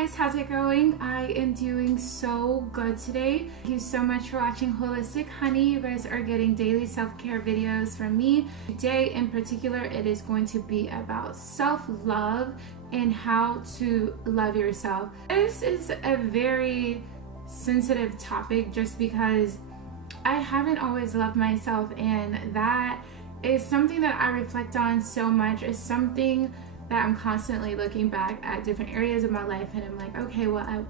Guys, how's it going? I am doing so good today. Thank you so much for watching Holistic Honey. You guys are getting daily self-care videos from me. Today in particular, it is going to be about self-love and how to love yourself. This is a very sensitive topic just because I haven't always loved myself, and that is something that I reflect on so much. It's something that I'm constantly looking back at different areas of my life and I'm like, okay, well,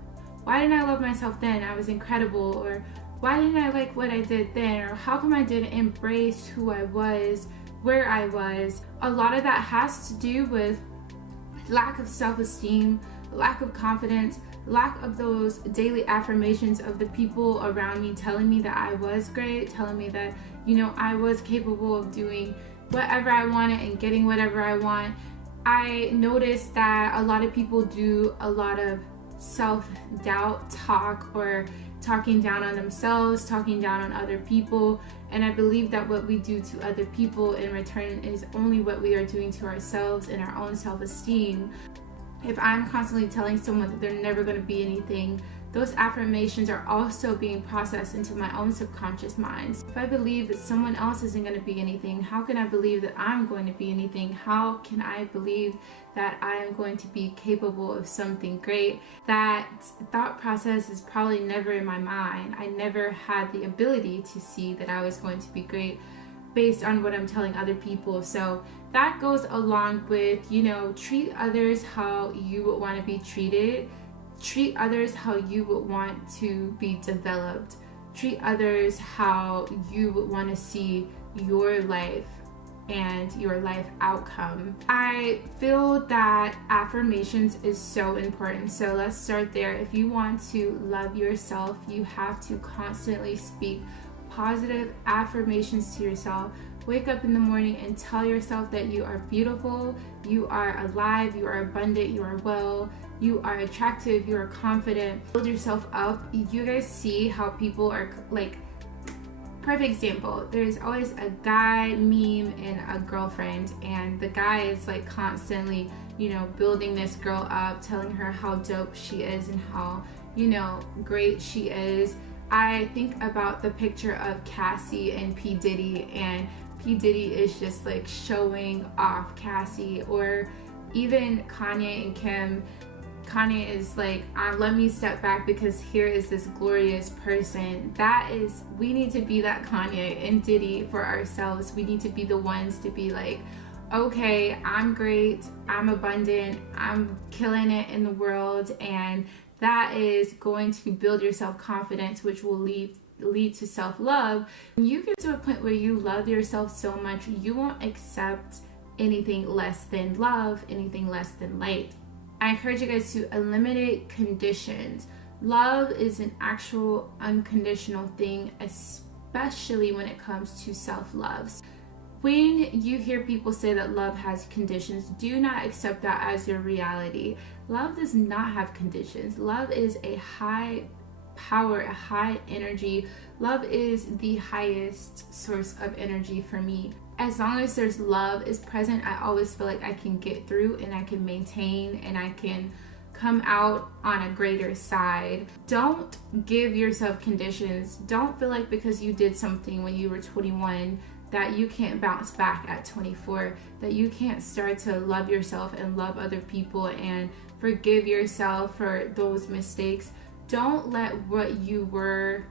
why didn't I love myself then? I was incredible. Or why didn't I like what I did then? Or how come I didn't embrace who I was, where I was? A lot of that has to do with lack of self-esteem, lack of confidence, lack of those daily affirmations of the people around me telling me that I was great, telling me that, you know, I was capable of doing whatever I wanted and getting whatever I want. I noticed that a lot of people do a lot of self-doubt talk, or talking down on themselves, talking down on other people, and I believe that what we do to other people in return is only what we are doing to ourselves and our own self-esteem. If I'm constantly telling someone that they're never going to be anything, those affirmations are also being processed into my own subconscious mind. If I believe that someone else isn't going to be anything, how can I believe that I'm going to be anything? How can I believe that I am going to be capable of something great? That thought process is probably never in my mind. I never had the ability to see that I was going to be great based on what I'm telling other people. So that goes along with, you know, treat others how you would want to be treated. Treat others how you would want to be developed. Treat others how you would want to see your life and your life outcome. I feel that affirmations is so important. So let's start there. If you want to love yourself, you have to constantly speak positive affirmations to yourself. Wake up in the morning and tell yourself that you are beautiful, you are alive, you are abundant, you are well, you are attractive, you are confident. Build yourself up. You guys see how people are like, perfect example, there's always a guy meme and a girlfriend, and the guy is like constantly, you know, building this girl up, telling her how dope she is and how, you know, great she is. I think about the picture of Cassie and P. Diddy, and P. Diddy is just like showing off Cassie, or even Kanye and Kim. Kanye is like, let me step back because here is this glorious person. That is, we need to be that Kanye and Diddy for ourselves. We need to be the ones to be like, okay, I'm great, I'm abundant, I'm killing it in the world, and that is going to build your self-confidence, which will lead to self-love. When you get to a point where you love yourself so much, you won't accept anything less than love, anything less than light. I encourage you guys to eliminate conditions. Love is an actual unconditional thing, especially when it comes to self-love. When you hear people say that love has conditions, do not accept that as your reality. Love does not have conditions. Love is a high power, a high energy. Love is the highest source of energy for me. As long as there's love is present, I always feel like I can get through and I can maintain and I can come out on a greater side. Don't give yourself conditions. Don't feel like because you did something when you were 21 that you can't bounce back at 24, that you can't start to love yourself and love other people and forgive yourself for those mistakes. Don't let what you were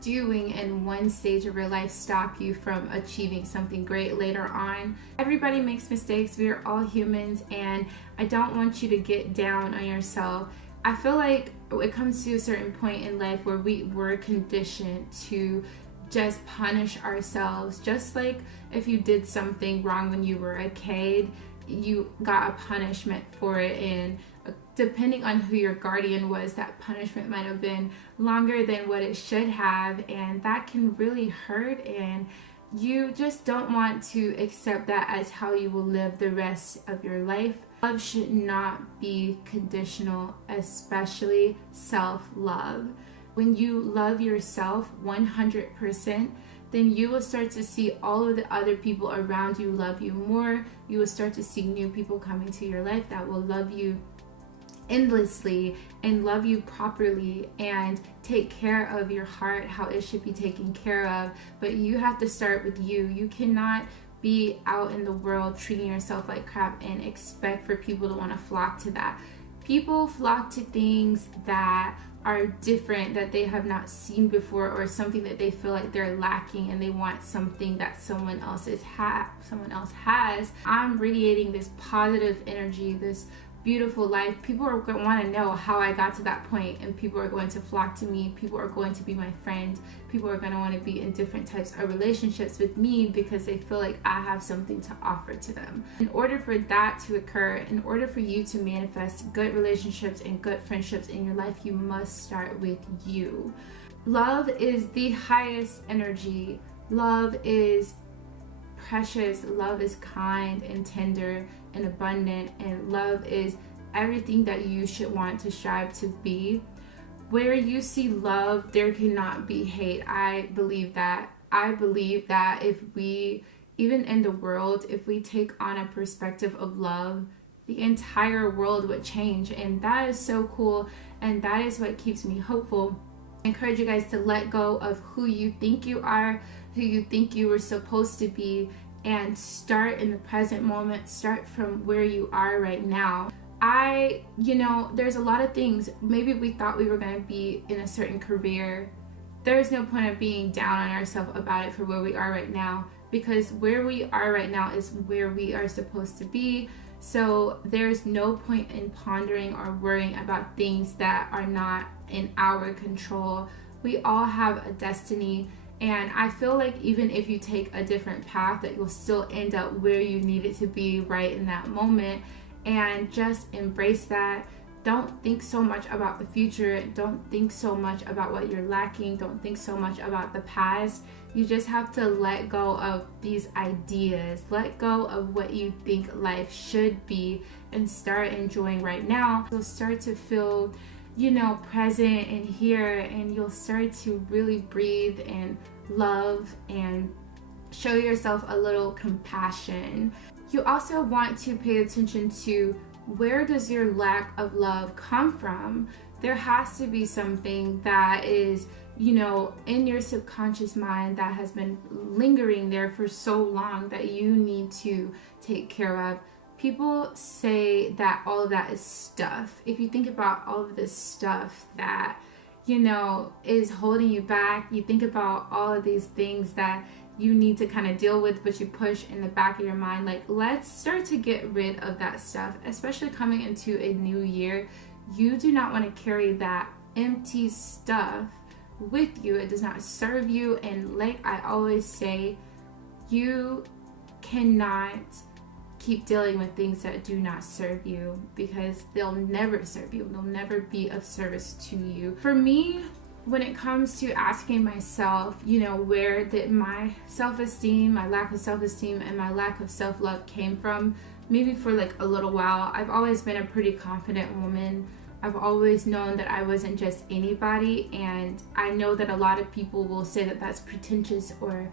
doing in one stage of your life stop you from achieving something great later on. Everybody makes mistakes. We are all humans, and I don't want you to get down on yourself. I feel like it comes to a certain point in life where we were conditioned to just punish ourselves. Just like if you did something wrong when you were a kid, you got a punishment for it, and depending on who your guardian was, that punishment might have been longer than what it should have, and that can really hurt, and you just don't want to accept that as how you will live the rest of your life. Love should not be conditional, especially self-love. When you love yourself 100%, then you will start to see all of the other people around you love you more. You will start to see new people coming to your life that will love you endlessly and love you properly and take care of your heart how it should be taken care of. But you have to start with you. You cannot be out in the world treating yourself like crap and expect for people to want to flock to that. People flock to things that are different, that they have not seen before, or something that they feel like they're lacking, and they want something that someone else has. I'm radiating this positive energy, this beautiful life. People are going to want to know how I got to that point, and people are going to flock to me. People are going to be my friend. People are going to want to be in different types of relationships with me because they feel like I have something to offer to them. In order for that to occur, in order for you to manifest good relationships and good friendships in your life, you must start with you. Love is the highest energy. Love is precious. Love is kind and tender and abundant, and love is everything that you should want to strive to be. Where you see love, there cannot be hate. I believe that. I believe that if we, even in the world, if we take on a perspective of love, the entire world would change, and that is so cool, and that is what keeps me hopeful. I encourage you guys to let go of who you think you are, who you think you were supposed to be, and start in the present moment. Start from where you are right now. There's a lot of things. Maybe we thought we were going to be in a certain career. There's no point of being down on ourselves about it for where we are right now, because where we are right now is where we are supposed to be. So there's no point in pondering or worrying about things that are not in our control. We all have a destiny. And I feel like even if you take a different path, that you'll still end up where you need it to be right in that moment. And just embrace that. Don't think so much about the future. Don't think so much about what you're lacking. Don't think so much about the past. You just have to let go of these ideas. Let go of what you think life should be and start enjoying right now. You'll start to feel, present and here, and you'll start to really breathe and love and show yourself a little compassion. You also want to pay attention to, where does your lack of love come from? There has to be something that is, in your subconscious mind that has been lingering there for so long that you need to take care of. People say that all of that is stuff. If you think about all of this stuff that, is holding you back, you think about all of these things that you need to kind of deal with, but you push in the back of your mind, like, let's start to get rid of that stuff, especially coming into a new year. You do not want to carry that empty stuff with you. It does not serve you. And like I always say, you cannot keep dealing with things that do not serve you, because they'll never serve you. They'll never be of service to you. For me, when it comes to asking myself, where did my self-esteem, my lack of self-esteem, and my lack of self-love came from, maybe for like a little while, I've always been a pretty confident woman. I've always known that I wasn't just anybody, and I know that a lot of people will say that that's pretentious or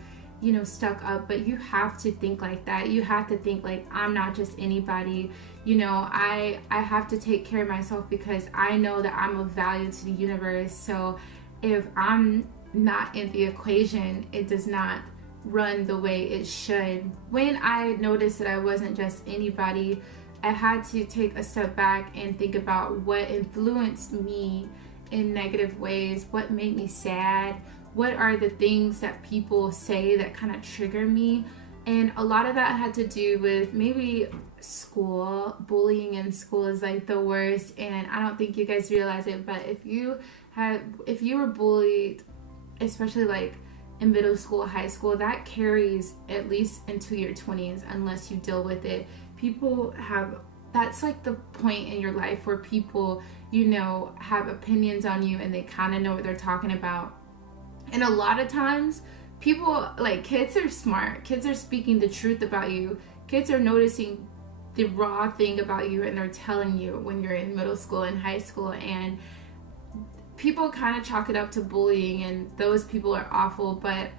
stuck up, but you have to think like that. You have to think like, I'm not just anybody. I have to take care of myself because I know that I'm of value to the universe. So if I'm not in the equation, it does not run the way it should. When I noticed that I wasn't just anybody, I had to take a step back and think about what influenced me in negative ways, what made me sad, what are the things that people say that kind of trigger me. And a lot of that had to do with maybe school. Bullying in school is like the worst, and I don't think you guys realize it, but if you were bullied, especially like in middle school, high school, that carries at least into your 20s unless you deal with it. That's like the point in your life where people, have opinions on you, and they kind of know what they're talking about. And a lot of times, people, like, kids are smart. Kids are speaking the truth about you. Kids are noticing the raw thing about you, and they're telling you when you're in middle school and high school. And people kind of chalk it up to bullying, and those people are awful. But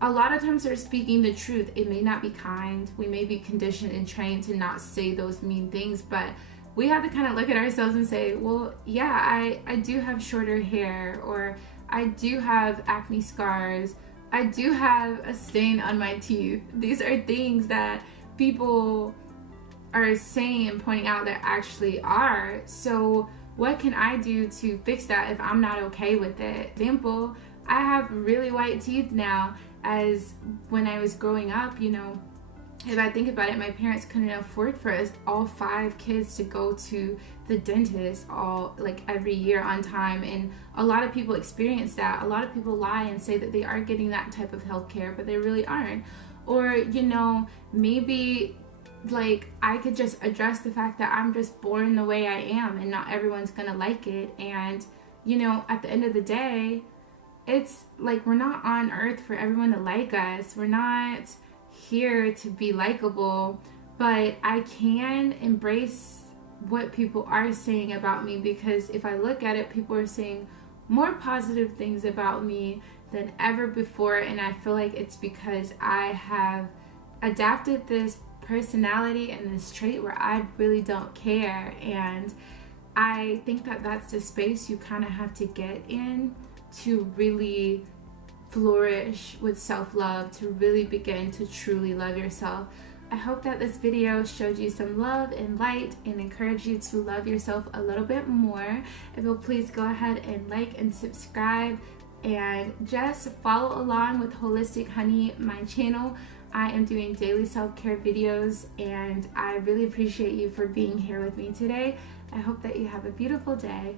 a lot of times they're speaking the truth. It may not be kind. We may be conditioned and trained to not say those mean things, but we have to kind of look at ourselves and say, well, yeah, I do have shorter hair, or I do have acne scars, I do have a stain on my teeth. These are things that people are saying and pointing out that actually are. So what can I do to fix that if I'm not okay with it? Example, I have really white teeth now, as when I was growing up, you know, if I think about it, my parents couldn't afford for us all 5 kids to go to the dentist every year on time. And a lot of people experience that. A lot of people lie and say that they are getting that type of health care, but they really aren't. Or, you know, maybe I could just address the fact that I'm just born the way I am and not everyone's gonna like it. And, you know, at the end of the day, it's like we're not on earth for everyone to like us. We're not here to be likable, but I can embrace what people are saying about me, because if I look at it, people are saying more positive things about me than ever before. And I feel like it's because I have adapted this personality and this trait where I really don't care. And I think that that's the space you kind of have to get in to really flourish with self-love, to really begin to truly love yourself. I hope that this video showed you some love and light and encouraged you to love yourself a little bit more. If you'll please go ahead and like and subscribe, and just follow along with Holistic Honey, my channel. I am doing daily self-care videos, and I really appreciate you for being here with me today. I hope that you have a beautiful day.